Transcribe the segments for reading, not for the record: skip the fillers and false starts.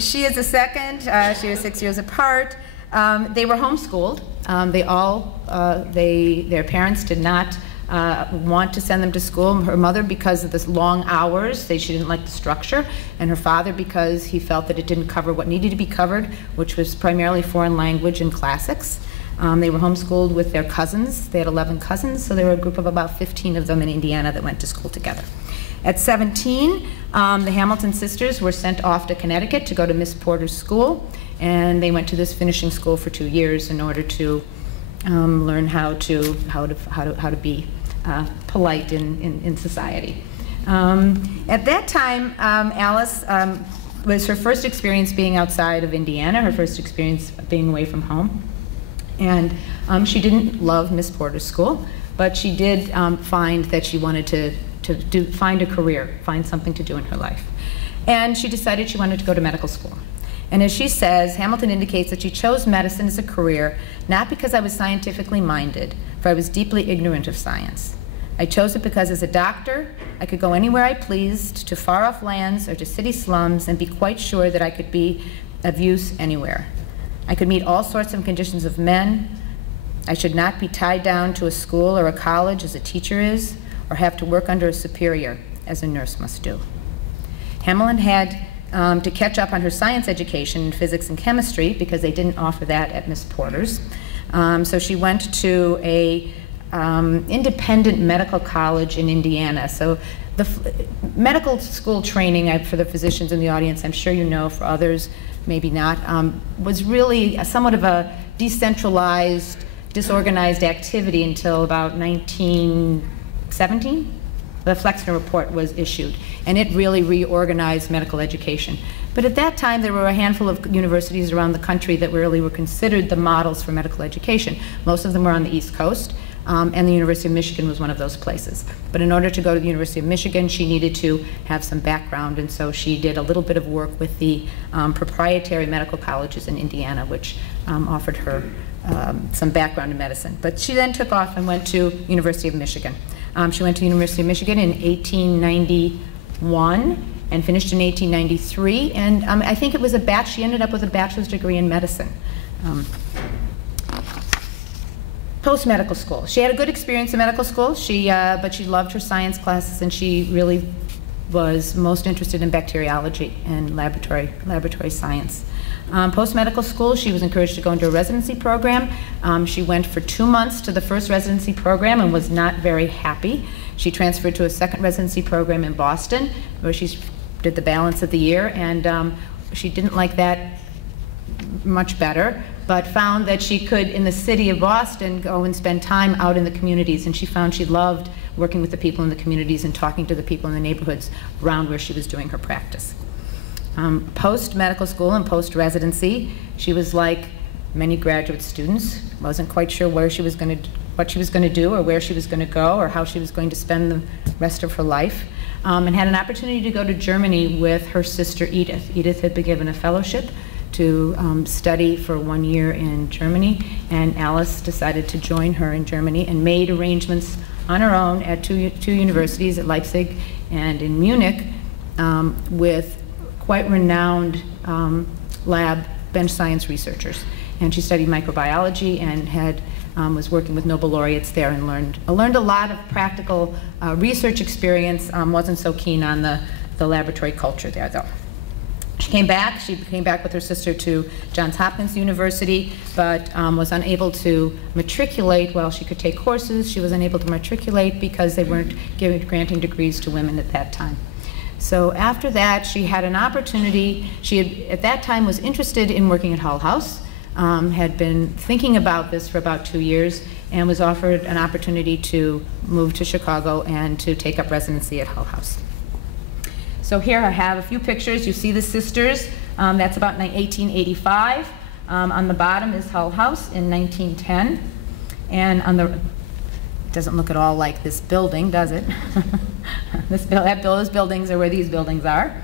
She is a second. She was 6 years apart. They were homeschooled. Their parents did not want to send them to school. Her mother, because of the long hours, she didn't like the structure, and her father because he felt that it didn't cover what needed to be covered, which was primarily foreign language and classics. They were homeschooled with their cousins. They had 11 cousins, so there were a group of about 15 of them in Indiana that went to school together. At 17, the Hamilton sisters were sent off to Connecticut to go to Miss Porter's school, and they went to this finishing school for 2 years in order to learn how to be polite in society. At that time, Alice was her first experience being outside of Indiana, her first experience being away from home. And she didn't love Miss Porter's school, but she did find that she wanted to find a career, find something to do in her life. And she decided she wanted to go to medical school. And as she says, Hamilton indicates that she chose medicine as a career, not because I was scientifically minded, for I was deeply ignorant of science. I chose it because as a doctor, I could go anywhere I pleased, to far-off lands or to city slums, and be quite sure that I could be of use anywhere. I could meet all sorts of conditions of men. I should not be tied down to a school or a college as a teacher is, or have to work under a superior, as a nurse must do. Hamilton had to catch up on her science education in physics and chemistry, because they didn't offer that at Miss Porter's. So she went to a independent medical college in Indiana. So the medical school training, for the physicians in the audience, I'm sure you know, for others maybe not, was really somewhat of a decentralized, disorganized activity until about 1917. The Flexner Report was issued, and it really reorganized medical education. But at that time, there were a handful of universities around the country that really were considered the models for medical education. Most of them were on the East Coast, and the University of Michigan was one of those places. But in order to go to the University of Michigan, she needed to have some background, and so she did a little bit of work with the proprietary medical colleges in Indiana, which offered her some background in medicine. But she then took off and went to University of Michigan. She went to University of Michigan in 1891 and finished in 1893, and I think it was she ended up with a bachelor's degree in medicine. Post-medical school. She had a good experience in medical school, but she loved her science classes, and she really was most interested in bacteriology and laboratory science. Post-medical school, she was encouraged to go into a residency program. She went for 2 months to the first residency program and was not very happy. She transferred to a second residency program in Boston, where she did the balance of the year, and she didn't like that much better, but found that she could, in the city of Boston, go and spend time out in the communities, and she found she loved working with the people in the communities and talking to the people in the neighborhoods around where she was doing her practice. Post-medical school and post-residency, she was like many graduate students, wasn't quite sure what she was going to do or where she was going to go or how she was going to spend the rest of her life, and had an opportunity to go to Germany with her sister Edith. Edith had been given a fellowship to study for 1 year in Germany, and Alice decided to join her in Germany and made arrangements on her own at two universities, at Leipzig and in Munich, with quite renowned lab bench science researchers. And she studied microbiology and was working with Nobel laureates there, and learned a lot of practical research experience. Wasn't so keen on the laboratory culture there, though. She came back with her sister to Johns Hopkins University, but was unable to matriculate. While she could take courses, she was unable to matriculate because they weren't granting degrees to women at that time. So after that, she had an opportunity. She at that time was interested in working at Hull House, had been thinking about this for about 2 years, and was offered an opportunity to move to Chicago and to take up residency at Hull House. So here I have a few pictures. You see the sisters. That's about 1885. On the bottom is Hull House in 1910. And on the, it doesn't look at all like this building, does it? Those buildings are where these buildings are.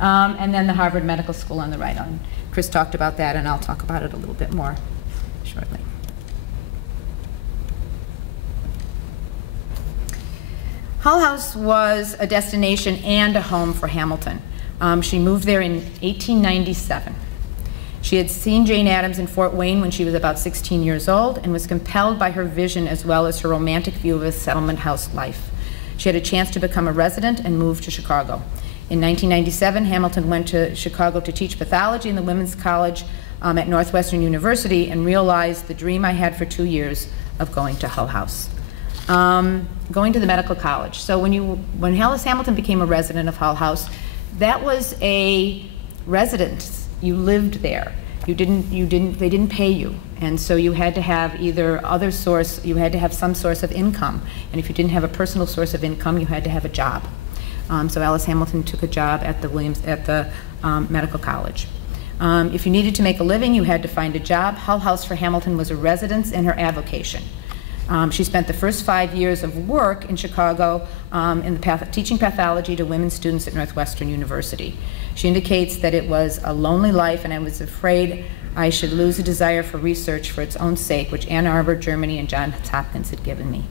And then the Harvard Medical School on the right. Chris talked about that, and I'll talk about it a little bit more shortly. Hull House was a destination and a home for Hamilton. She moved there in 1897. She had seen Jane Addams in Fort Wayne when she was about 16 years old and was compelled by her vision as well as her romantic view of a settlement house life. She had a chance to become a resident and moved to Chicago. In 1997, Hamilton went to Chicago to teach pathology in the Women's College at Northwestern University and realized the dream I had for 2 years of going to Hull House. Going to the medical college. So when Alice Hamilton became a resident of Hull House, that was a residence. You lived there. They didn't pay you. And so you had to have either other source, you had to have some source of income. And if you didn't have a personal source of income, you had to have a job. So Alice Hamilton took a job at the medical college. If you needed to make a living, you had to find a job. Hull House for Hamilton was a residence and her avocation. She spent the first 5 years of work in Chicago teaching pathology to women students at Northwestern University. She indicates that it was a lonely life, and I was afraid I should lose a desire for research for its own sake, which Ann Arbor, Germany, and Johns Hopkins had given me.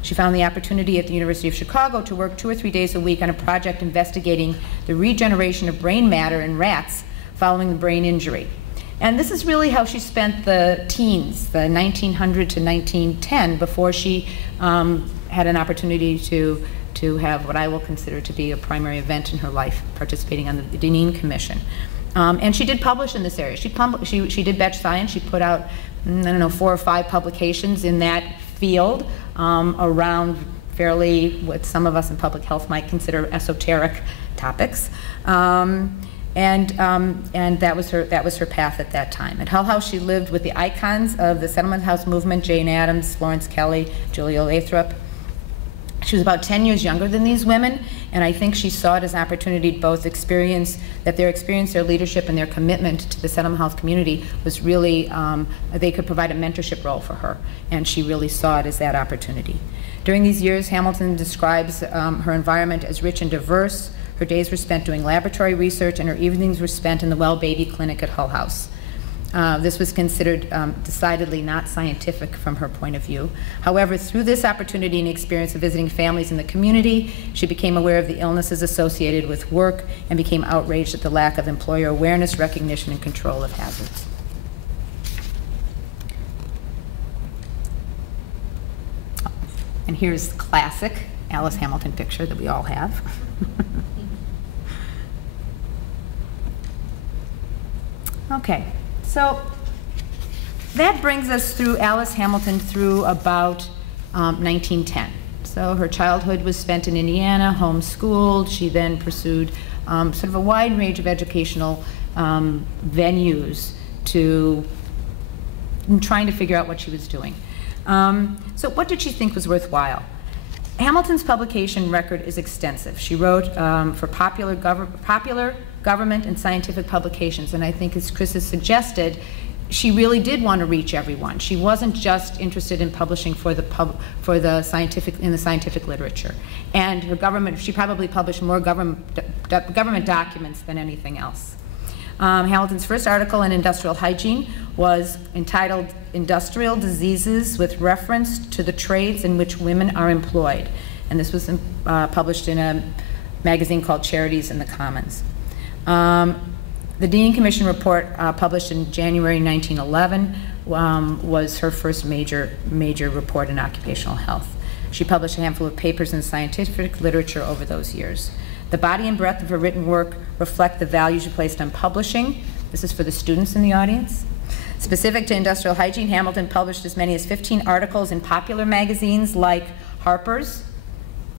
She found the opportunity at the University of Chicago to work 2 or 3 days a week on a project investigating the regeneration of brain matter in rats following the brain injury. And this is really how she spent the teens, the 1900 to 1910, before she had an opportunity to have what I will consider to be a primary event in her life, participating on the Deneen Commission. And she did publish in this area. She did Betch Science. She put out, I don't know, 4 or 5 publications in that field around fairly what some of us in public health might consider esoteric topics. And that was her path at that time. At Hull House, she lived with the icons of the settlement house movement: Jane Addams, Florence Kelley, Julia Lathrop. She was about 10 years younger than these women, and I think she saw it as an opportunity to both experience, their leadership, and their commitment to the settlement house community was really, they could provide a mentorship role for her, and she really saw it as that opportunity. During these years, Hamilton describes her environment as rich and diverse. Her days were spent doing laboratory research, and her evenings were spent in the Well Baby Clinic at Hull House. This was considered decidedly not scientific from her point of view. However, through this opportunity and experience of visiting families in the community, she became aware of the illnesses associated with work and became outraged at the lack of employer awareness, recognition, and control of hazards. And here's the classic Alice Hamilton picture that we all have. Okay, so that brings us through Alice Hamilton through about 1910. So her childhood was spent in Indiana, homeschooled. She then pursued sort of a wide range of educational venues in trying to figure out what she was doing. So what did she think was worthwhile? Hamilton's publication record is extensive. She wrote for popular government and scientific publications, and I think, as Chris has suggested, she really did want to reach everyone. She wasn't just interested in publishing in the scientific literature. And she probably published more government documents than anything else. Hamilton's first article in Industrial Hygiene was entitled "Industrial Diseases with Reference to the Trades in Which Women Are Employed." And this was published in a magazine called Charities in the Commons. The Deneen Commission report, published in January 1911, was her first major report in occupational health. She published a handful of papers in scientific literature over those years. The body and breadth of her written work reflect the value she placed on publishing. This is for the students in the audience. Specific to industrial hygiene, Hamilton published as many as 15 articles in popular magazines like Harper's,